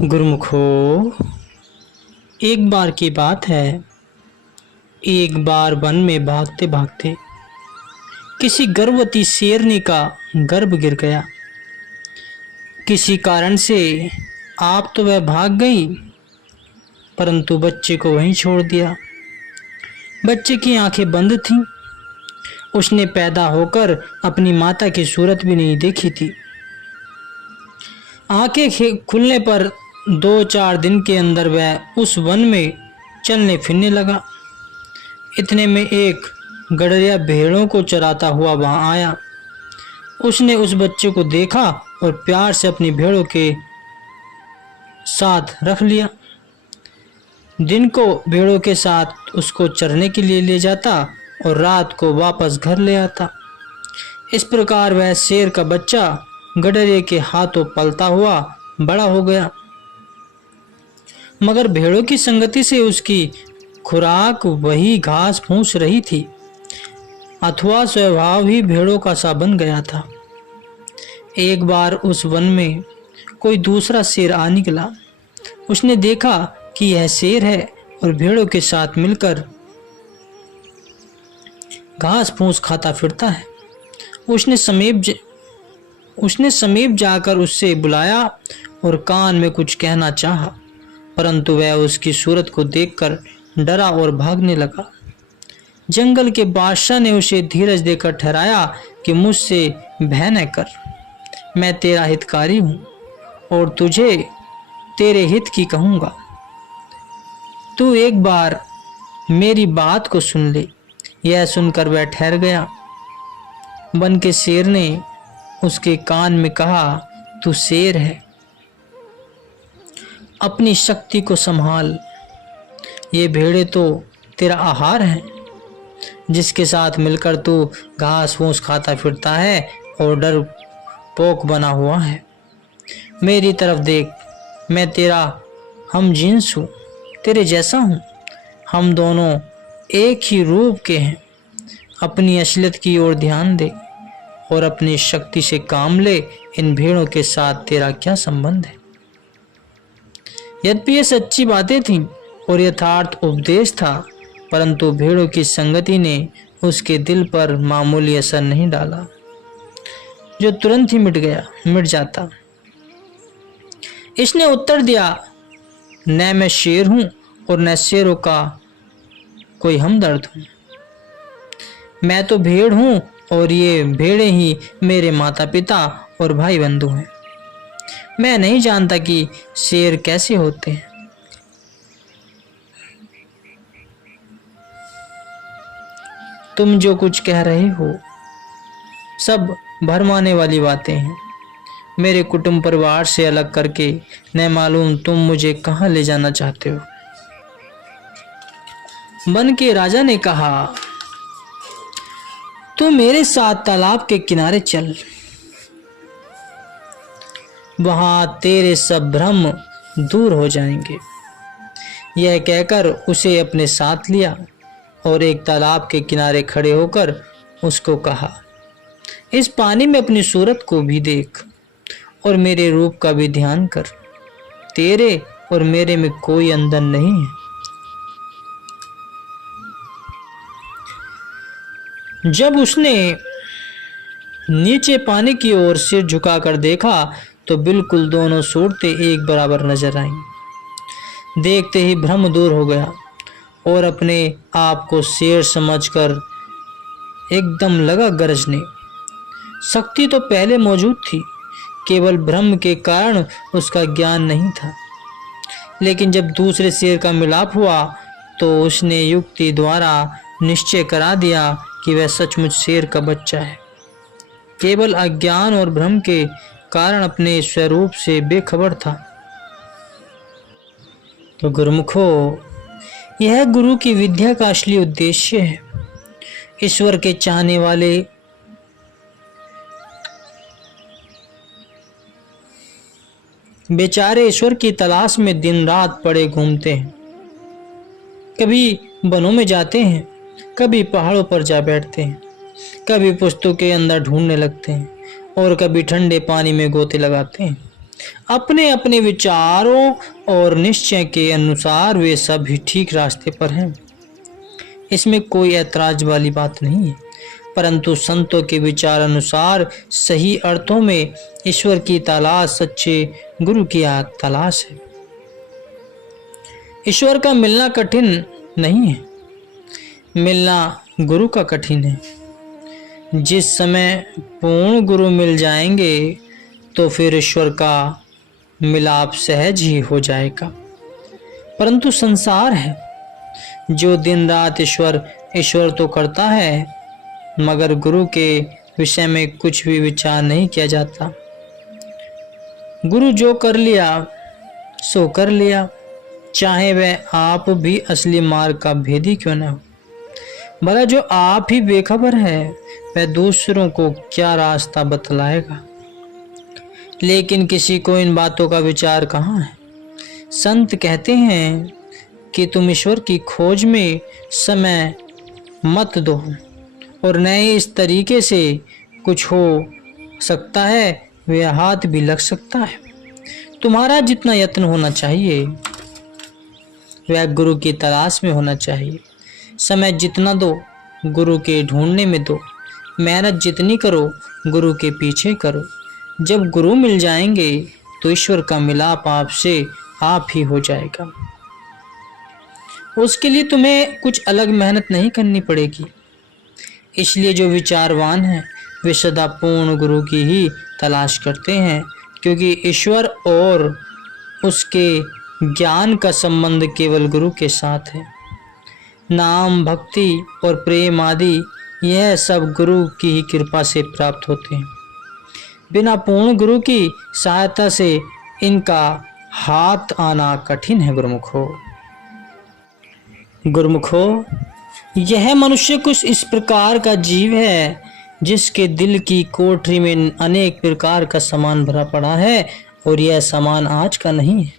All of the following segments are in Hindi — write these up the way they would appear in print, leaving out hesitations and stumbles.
गुरुमुखो, एक बार की बात है। एक बार वन में भागते भागते किसी गर्भवती शेरनी का गर्भ गिर गया। किसी कारण से आप तो वह भाग गई, परंतु बच्चे को वहीं छोड़ दिया। बच्चे की आंखें बंद थीं। उसने पैदा होकर अपनी माता की सूरत भी नहीं देखी थी। आंखें खुलने पर 2-4 दिन के अंदर वह उस वन में चलने फिरने लगा। इतने में एक गडरिया भेड़ों को चराता हुआ वहां आया। उसने उस बच्चे को देखा और प्यार से अपनी भेड़ों के साथ रख लिया। दिन को भेड़ों के साथ उसको चरने के लिए ले जाता और रात को वापस घर ले आता। इस प्रकार वह शेर का बच्चा गडरिये के हाथों पलता हुआ बड़ा हो गया। मगर भेड़ों की संगति से उसकी खुराक वही घास फूस रही थी अथवा स्वभाव ही भेड़ों का सा बन गया था। एक बार उस वन में कोई दूसरा शेर आ निकला। उसने देखा कि यह शेर है और भेड़ों के साथ मिलकर घास फूस खाता फिरता है। उसने समीप जाकर उससे बुलाया और कान में कुछ कहना चाहा, परंतु वह उसकी सूरत को देखकर डरा और भागने लगा। जंगल के बादशाह ने उसे धीरज देकर ठहराया कि मुझसे भय न कर, मैं तेरा हितकारी हूँ और तुझे तेरे हित की कहूँगा। तू एक बार मेरी बात को सुन ले। यह सुनकर वह ठहर गया। वन के शेर ने उसके कान में कहा, तू शेर है, अपनी शक्ति को संभाल। ये भेड़े तो तेरा आहार है, जिसके साथ मिलकर तू घास फूस खाता फिरता है और डर पोक बना हुआ है। मेरी तरफ देख, मैं तेरा हम जिन्स हूँ, तेरे जैसा हूँ। हम दोनों एक ही रूप के हैं। अपनी असलियत की ओर ध्यान दे और अपनी शक्ति से काम ले। इन भेड़ों के साथ तेरा क्या संबंध है? यद्यपि ये सच्ची बातें थीं और यथार्थ उपदेश था, परंतु भेड़ों की संगति ने उसके दिल पर मामूली असर नहीं डाला, जो तुरंत ही मिट जाता। इसने उत्तर दिया, न मैं शेर हूं और न शेरों का कोई हमदर्द हूं। मैं तो भेड़ हूं और ये भेड़े ही मेरे माता पिता और भाई बंधु हैं। मैं नहीं जानता कि शेर कैसे होते हैं। तुम जो कुछ कह रहे हो सब भरमाने वाली बातें हैं। मेरे कुटुंब परिवार से अलग करके न मालूम तुम मुझे कहां ले जाना चाहते हो। वन के राजा ने कहा, तू मेरे साथ तालाब के किनारे चल। वहां तेरे सब भ्रम दूर हो जाएंगे। यह कहकर उसे अपने साथ लिया और एक तालाब के किनारे खड़े होकर उसको कहा, इस पानी में अपनी सूरत को भी देख और मेरे रूप का भी ध्यान कर। तेरे और मेरे में कोई अंतर नहीं है। जब उसने नीचे पानी की ओर सिर झुकाकर देखा तो बिल्कुल दोनों सूरतें एक बराबर नजर आईं। देखते ही भ्रम दूर हो गया और अपने आप को शेर समझकर एकदम लगा गरजने। शक्ति तो पहले मौजूद थी, केवल भ्रम के कारण उसका ज्ञान नहीं था। लेकिन जब दूसरे शेर का मिलाप हुआ तो उसने युक्ति द्वारा निश्चय करा दिया कि वह सचमुच शेर का बच्चा है। केवल अज्ञान और भ्रम के कारण अपने स्वरूप से बेखबर था। तो गुरुमुखो, यह गुरु की विद्या का असली उद्देश्य है। ईश्वर के चाहने वाले बेचारे ईश्वर की तलाश में दिन रात पड़े घूमते हैं। कभी वनों में जाते हैं, कभी पहाड़ों पर जा बैठते हैं, कभी पुस्तकों के अंदर ढूंढने लगते हैं और कभी ठंडे पानी में गोते लगाते हैं। अपने अपने विचारों और निश्चय के अनुसार वे सभी ठीक रास्ते पर हैं। इसमें कोई ऐतराज वाली बात नहीं है, परंतु संतों के विचार अनुसार सही अर्थों में ईश्वर की तलाश सच्चे गुरु की तलाश है। ईश्वर का मिलना कठिन नहीं है, मिलना गुरु का कठिन है। जिस समय पूर्ण गुरु मिल जाएंगे तो फिर ईश्वर का मिलाप सहज ही हो जाएगा। परंतु संसार है जो दिन रात ईश्वर ईश्वर तो करता है, मगर गुरु के विषय में कुछ भी विचार नहीं किया जाता। गुरु जो कर लिया सो कर लिया, चाहे वह आप भी असली मार्ग का भेदी क्यों न हो। भला जो आप ही बेखबर है वह दूसरों को क्या रास्ता बतलाएगा। लेकिन किसी को इन बातों का विचार कहाँ है। संत कहते हैं कि तुम ईश्वर की खोज में समय मत दो, और न ही इस तरीके से कुछ हो सकता है, वह हाथ भी लग सकता है। तुम्हारा जितना यत्न होना चाहिए वह गुरु की तलाश में होना चाहिए। समय जितना दो गुरु के ढूंढने में दो, मेहनत जितनी करो गुरु के पीछे करो। जब गुरु मिल जाएंगे तो ईश्वर का मिलाप आपसे आप ही हो जाएगा। उसके लिए तुम्हें कुछ अलग मेहनत नहीं करनी पड़ेगी। इसलिए जो विचारवान हैं वे सदा पूर्ण गुरु की ही तलाश करते हैं, क्योंकि ईश्वर और उसके ज्ञान का संबंध केवल गुरु के साथ है। नाम, भक्ति और प्रेम आदि यह सब गुरु की ही कृपा से प्राप्त होते हैं। बिना पूर्ण गुरु की सहायता से इनका हाथ आना कठिन है। गुरुमुखो, यह मनुष्य कुछ इस प्रकार का जीव है जिसके दिल की कोठरी में अनेक प्रकार का सामान भरा पड़ा है, और यह सामान आज का नहीं है,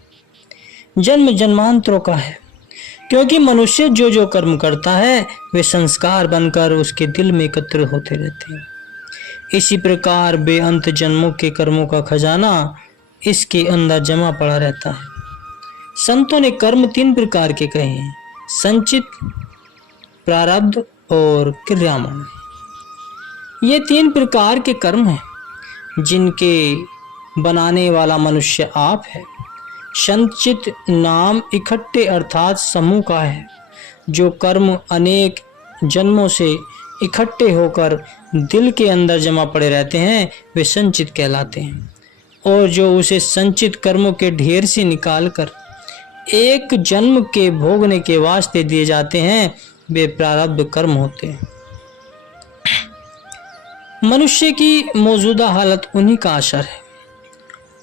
जन्म जन्मांतरों का है। क्योंकि मनुष्य जो जो कर्म करता है वे संस्कार बनकर उसके दिल में एकत्र होते रहते हैं। इसी प्रकार बेअंत जन्मों के कर्मों का खजाना इसके अंदर जमा पड़ा रहता है। संतों ने कर्म 3 प्रकार के कहे हैं: संचित, प्रारब्ध और क्रियामान। ये 3 प्रकार के कर्म हैं जिनके बनाने वाला मनुष्य आप है। संचित नाम इकट्ठे अर्थात समूह का है। जो कर्म अनेक जन्मों से इकट्ठे होकर दिल के अंदर जमा पड़े रहते हैं वे संचित कहलाते हैं, और जो उसे संचित कर्मों के ढेर से निकालकर एक जन्म के भोगने के वास्ते दिए जाते हैं वे प्रारब्ध कर्म होते हैं। मनुष्य की मौजूदा हालत उन्हीं का असर है,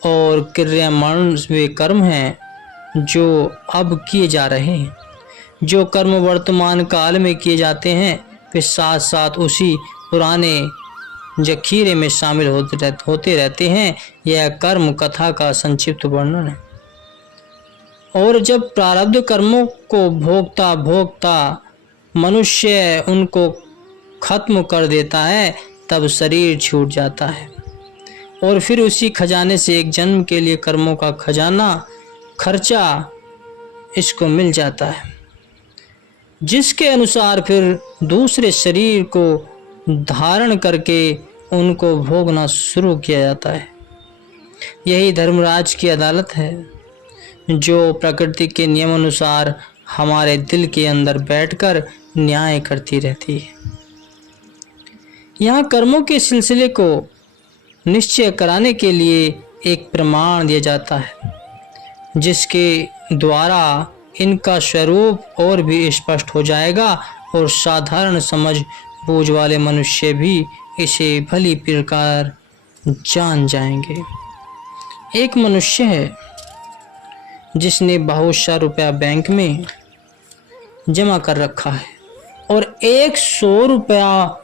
और क्रियामान वे कर्म हैं जो अब किए जा रहे हैं। जो कर्म वर्तमान काल में किए जाते हैं वे साथ साथ उसी पुराने जखीरे में शामिल होते रहते हैं। यह कर्म कथा का संक्षिप्त वर्णन है। और जब प्रारब्ध कर्मों को भोगता भोगता मनुष्य उनको खत्म कर देता है तब शरीर छूट जाता है, और फिर उसी खजाने से एक जन्म के लिए कर्मों का खर्चा इसको मिल जाता है, जिसके अनुसार फिर दूसरे शरीर को धारण करके उनको भोगना शुरू किया जाता है। यही धर्मराज की अदालत है जो प्रकृति के नियम अनुसार हमारे दिल के अंदर बैठकर न्याय करती रहती है। यहाँ कर्मों के सिलसिले को निश्चय कराने के लिए एक प्रमाण दिया जाता है, जिसके द्वारा इनका स्वरूप और भी स्पष्ट हो जाएगा, और साधारण समझ बूझ वाले मनुष्य भी इसे भली प्रकार जान जाएंगे। एक मनुष्य है जिसने बहुत सा रुपया बैंक में जमा कर रखा है, और 100 रुपया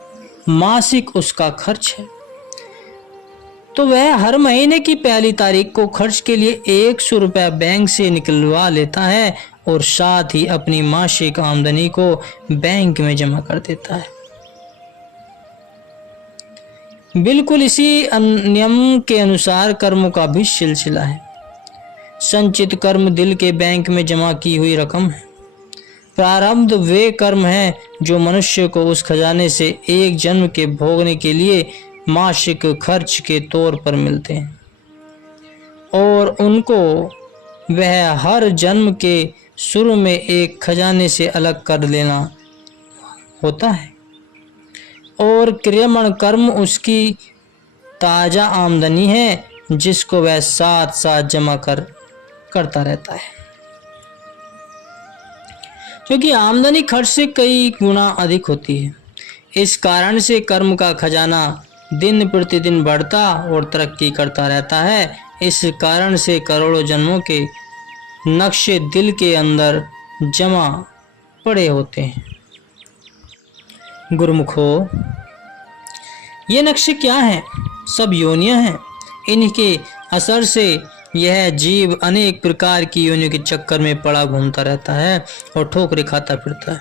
मासिक उसका खर्च है। तो वह हर महीने की पहली तारीख को खर्च के लिए 100 रुपया बैंक से निकलवा लेता है, और साथ ही अपनी मासिक आमदनी को बैंक में जमा कर देता है। बिल्कुल इसी नियम के अनुसार कर्मों का भी सिलसिला है। संचित कर्म दिल के बैंक में जमा की हुई रकम है। प्रारब्ध वे कर्म हैं जो मनुष्य को उस खजाने से एक जन्म के भोगने के लिए मासिक खर्च के तौर पर मिलते हैं और उनको वह हर जन्म के शुरू में एक खजाने से अलग कर लेना होता है और क्रियमण कर्म उसकी ताजा आमदनी है जिसको वह साथ साथ जमा करता रहता है, क्योंकि आमदनी खर्च से कई गुना अधिक होती है। इस कारण से कर्म का खजाना दिन प्रतिदिन बढ़ता और तरक्की करता रहता है। इस कारण से करोड़ों जन्मों के नक्शे दिल के अंदर जमा पड़े होते हैं। गुरुमुखो, ये नक्शे क्या हैं? सब योनियां हैं। इनके असर से यह जीव अनेक प्रकार की योनियों के चक्कर में पड़ा घूमता रहता है और ठोकरे खाता फिरता है।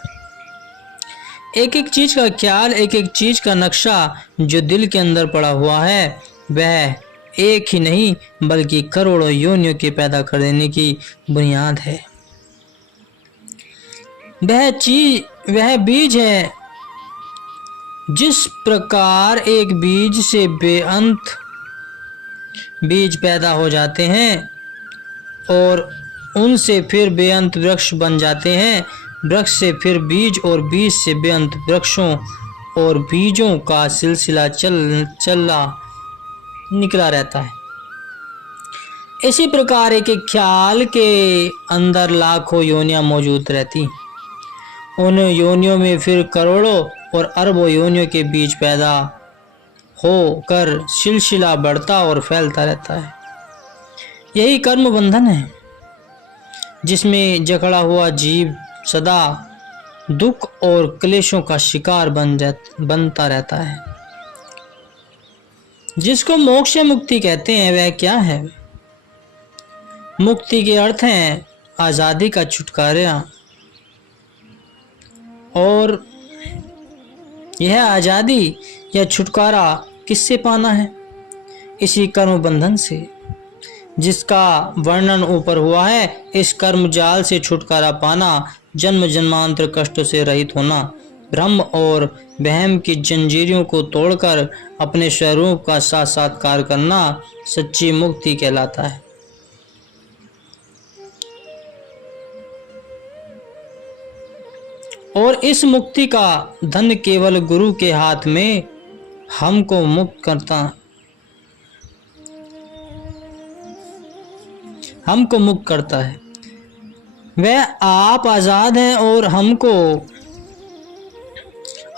एक एक चीज का ख्याल, एक एक चीज का नक्शा जो दिल के अंदर पड़ा हुआ है, वह एक ही नहीं बल्कि करोड़ों योनियों के पैदा कर देने की बुनियाद है। वह बीज है। जिस प्रकार एक बीज से बेअंत बीज पैदा हो जाते हैं और उनसे फिर बेअंत वृक्ष बन जाते हैं, वृक्ष से फिर बीज और बीज से बेअंत वृक्षों और बीजों का सिलसिला चला निकला रहता है। इसी प्रकार एक एक ख्याल के अंदर लाखों योनियां मौजूद रहती। उन योनियों में फिर करोड़ों और अरबों योनियों के बीज पैदा होकर सिलसिला बढ़ता और फैलता रहता है। यही कर्म बंधन है जिसमें जकड़ा हुआ जीव सदा दुख और क्लेशों का शिकार बनता रहता है। जिसको मोक्ष या मुक्ति कहते हैं वह क्या है? मुक्ति के अर्थ हैं आजादी का छुटकारा, और यह आजादी या छुटकारा किससे पाना है? इसी कर्म बंधन से जिसका वर्णन ऊपर हुआ है। इस कर्म जाल से छुटकारा पाना, जन्म जन्मांतर कष्टों से रहित होना, भ्रम और वहम की जंजीरों को तोड़कर अपने स्वरूप का साक्षात्कार करना सच्ची मुक्ति कहलाता है। और इस मुक्ति का धन केवल गुरु के हाथ में हमको मुक्त करता है। वह आप आज़ाद हैं और हमको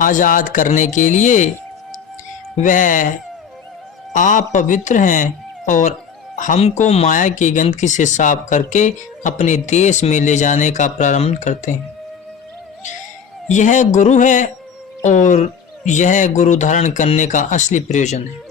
आज़ाद करने के लिए वह आप पवित्र हैं और हमको माया की गंदगी से साफ करके अपने देश में ले जाने का प्रारंभ करते हैं। यह गुरु है और यह गुरु धारण करने का असली प्रयोजन है।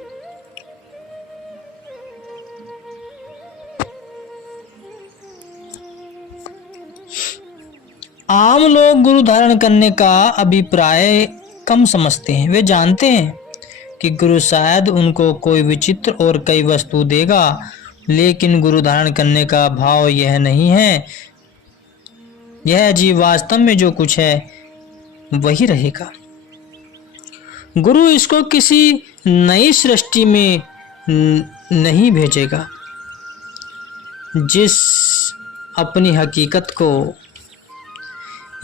आम लोग गुरु धारण करने का अभिप्राय कम समझते हैं। वे जानते हैं कि गुरु शायद उनको कोई विचित्र और कई वस्तु देगा, लेकिन गुरु धारण करने का भाव यह नहीं है। यह जीव वास्तव में जो कुछ है वही रहेगा। गुरु इसको किसी नई सृष्टि में नहीं भेजेगा। जिस अपनी हकीकत को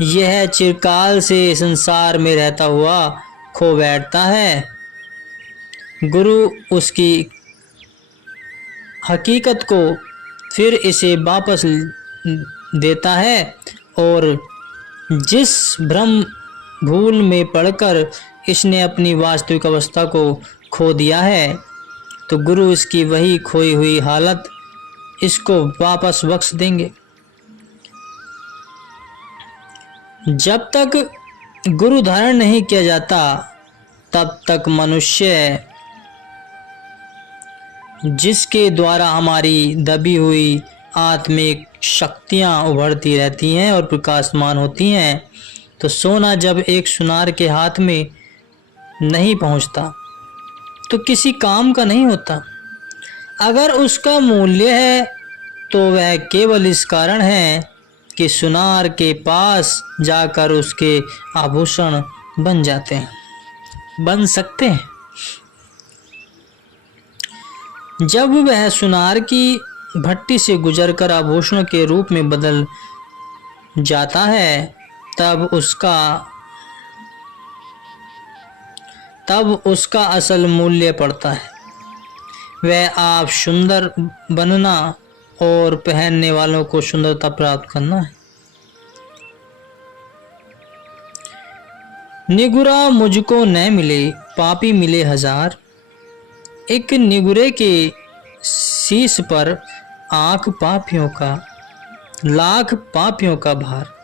यह चिरकाल से संसार में रहता हुआ खो बैठता है, गुरु उसकी हकीकत को फिर इसे वापस देता है। और जिस भ्रम भूल में पड़कर इसने अपनी वास्तविक अवस्था को खो दिया है, तो गुरु इसकी वही खोई हुई हालत इसको वापस बख्श देंगे। जब तक गुरु धारण नहीं किया जाता तब तक मनुष्य जिसके द्वारा हमारी दबी हुई आत्मिक शक्तियां उभरती रहती हैं और प्रकाशमान होती हैं, तो सोना जब एक सुनार के हाथ में नहीं पहुंचता तो किसी काम का नहीं होता। अगर उसका मूल्य है तो वह केवल इस कारण है कि सुनार के पास जाकर उसके आभूषण बन जाते हैं, बन सकते हैं। जब वह सुनार की भट्टी से गुजरकर आभूषण के रूप में बदल जाता है तब उसका असल मूल्य पड़ता है। वह आप सुंदर बनना और पहनने वालों को सुंदरता प्राप्त करना है। निगुरा मुझको न मिले, पापी मिले हजार। एक निगुरे के शीश पर आंख पापियों का, लाख पापियों का भार।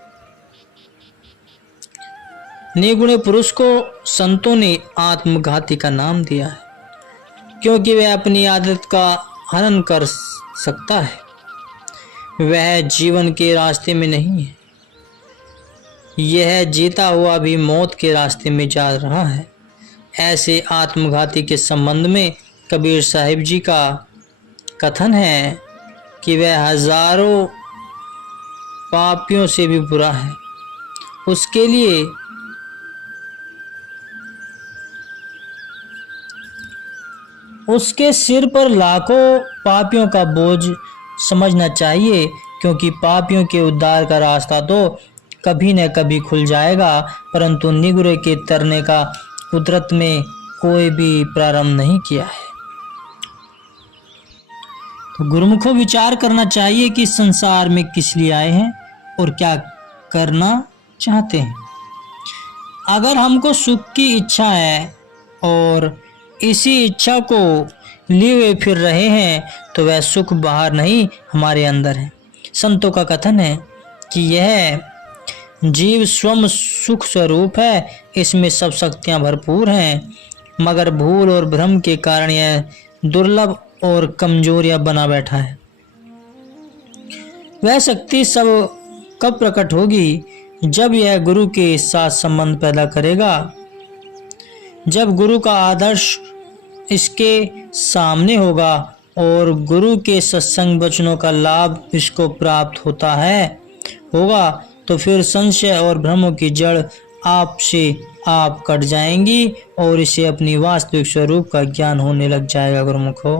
निगुणे पुरुष को संतों ने आत्मघाती का नाम दिया है, क्योंकि वह अपनी आदत का हनन कर सकता है। वह जीवन के रास्ते में नहीं है, यह जीता हुआ भी मौत के रास्ते में जा रहा है। ऐसे आत्मघाती के संबंध में कबीर साहिब जी का कथन है कि वह हजारों पापियों से भी बुरा है। उसके सिर पर लाखों पापियों का बोझ समझना चाहिए, क्योंकि पापियों के उद्धार का रास्ता तो कभी न कभी खुल जाएगा, परंतु निगुरे के तरने का कुदरत में कोई भी प्रारंभ नहीं किया है। तो गुरुमुखों, विचार करना चाहिए कि संसार में किस लिए आए हैं और क्या करना चाहते हैं। अगर हमको सुख की इच्छा है और इसी इच्छा को लिए हुए फिर रहे हैं तो वह सुख बाहर नहीं, हमारे अंदर है। संतों का कथन है कि यह जीव स्वयं सुख स्वरूप है, इसमें सब शक्तियां भरपूर हैं, मगर भूल और भ्रम के कारण यह दुर्लभ और कमजोरियां बना बैठा है। वह शक्ति सब कब प्रकट होगी? जब यह गुरु के साथ संबंध पैदा करेगा, जब गुरु का आदर्श इसके सामने होगा और गुरु के सत्संग वचनों का लाभ इसको प्राप्त होगा, तो फिर संशय और भ्रमों की जड़ आप से आप कट जाएंगी और इसे अपनी वास्तविक स्वरूप का ज्ञान होने लग जाएगा। गुरुमुखो।